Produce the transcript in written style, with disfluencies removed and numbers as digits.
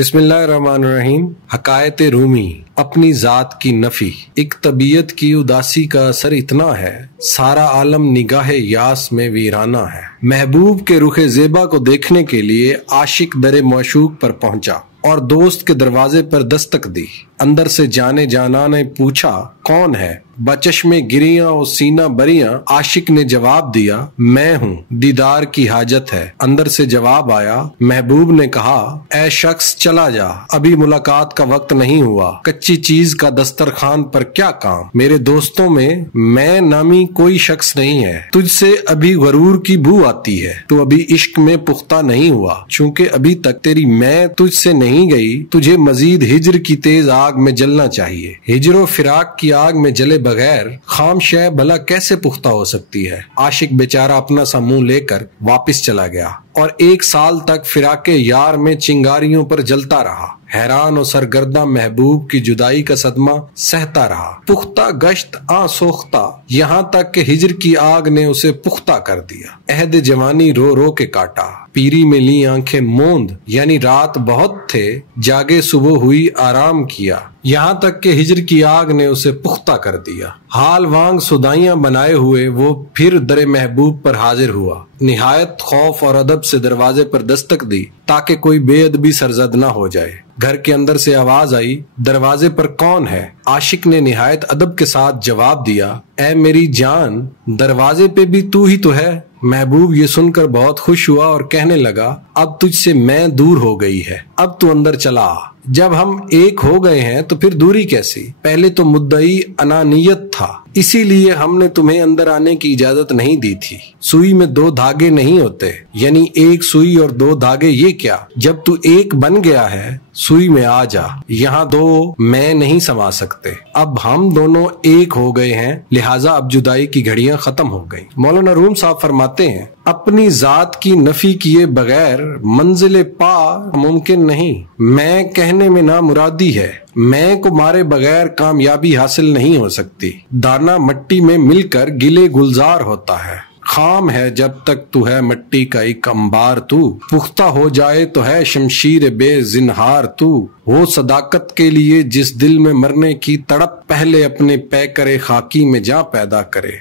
बिस्मिल्लाहिर्रहमानिर्रहीम। हकायत रूमी, अपनी जात की नफी। एक तबीयत की उदासी का असर इतना है, सारा आलम निगाह यास में वीराना है। महबूब के रुखे ज़ेबा को देखने के लिए आशिक दरे मशूक पर पहुंचा और दोस्त के दरवाजे पर दस्तक दी। अंदर से जाने जाना ने पूछा, कौन है? बचश्मे गिरियां और सीना बरियां आशिक ने जवाब दिया, मैं हूँ, दीदार की हाजत है। अंदर से जवाब आया, महबूब ने कहा, ऐ शख्स चला जा, अभी मुलाकात का वक्त नहीं हुआ। कच्ची चीज का दस्तरखान पर क्या काम? मेरे दोस्तों में मैं नामी कोई शख्स नहीं है। तुझसे अभी गरूर की बू आती है। तू अभी इश्क में पुख्ता नहीं हुआ। चूंकि अभी तक तेरी मैं तुझसे नहीं गई, तुझे मजीद हिज्र की तेज आग में जलना चाहिए। हिज्र फिराक की आग में जले बगैर खाम शय भला कैसे पुख्ता हो सकती है? आशिक बेचारा अपना सा मुंह लेकर वापिस चला गया और 1 साल तक फिराके यार में चिंगारियों पर जलता रहा। हैरान और सरगर्दा महबूब की जुदाई का सदमा सहता रहा। पुख्ता गश्त सोख्ता, यहाँ तक कि हिज्र की आग ने उसे पुख्ता कर दिया। अहद जवानी रो रो के काटा, पीरी में ली आंखें मोंद, यानी रात बहुत थे, जागे सुबह हुई आराम किया। यहाँ तक कि हिज्र की आग ने उसे पुख्ता कर दिया। हाल वांग सुदाइयां बनाए हुए वो फिर दरे महबूब पर हाजिर हुआ। निहायत खौफ और अदब से दरवाजे पर दस्तक दी ताकि कोई बेअदबी सरजद न हो जाए। घर के अंदर से आवाज आई, दरवाजे पर कौन है? आशिक ने निहायत अदब के साथ जवाब दिया, ऐ मेरी जान, दरवाजे पे भी तू ही तो है। महबूब ये सुनकर बहुत खुश हुआ और कहने लगा, अब तुझसे मैं दूर हो गई है, अब तू अंदर चला आ। जब हम एक हो गए हैं तो फिर दूरी कैसी? पहले तो मुद्दई अनानियत था, इसीलिए हमने तुम्हें अंदर आने की इजाजत नहीं दी थी। सुई में 2 धागे नहीं होते, यानी एक सुई और 2 धागे ये क्या? जब तू एक बन गया है, सुई में आ जा। यहाँ 2 मैं नहीं समा सकते। अब हम दोनों एक हो गए हैं, लिहाजा अब जुदाई की घड़ियां खत्म हो गई। मौलाना रूम साहब फरमाते हैं, अपनी जात की नफी किए बगैर मंजिल पा मुमकिन नहीं। मैं कहने में ना मुरादी है, मैं को मारे बगैर कामयाबी हासिल नहीं हो सकती। दाना मट्टी में मिलकर गिले गुलजार होता है। खाम है जब तक तू है मट्टी का एक अंबार, तू पुख्ता हो जाए तो है शमशीर बेजिनहार। तू वो सदाकत के लिए जिस दिल में मरने की तड़प, पहले अपने पैकरे खाकी में जा पैदा करे।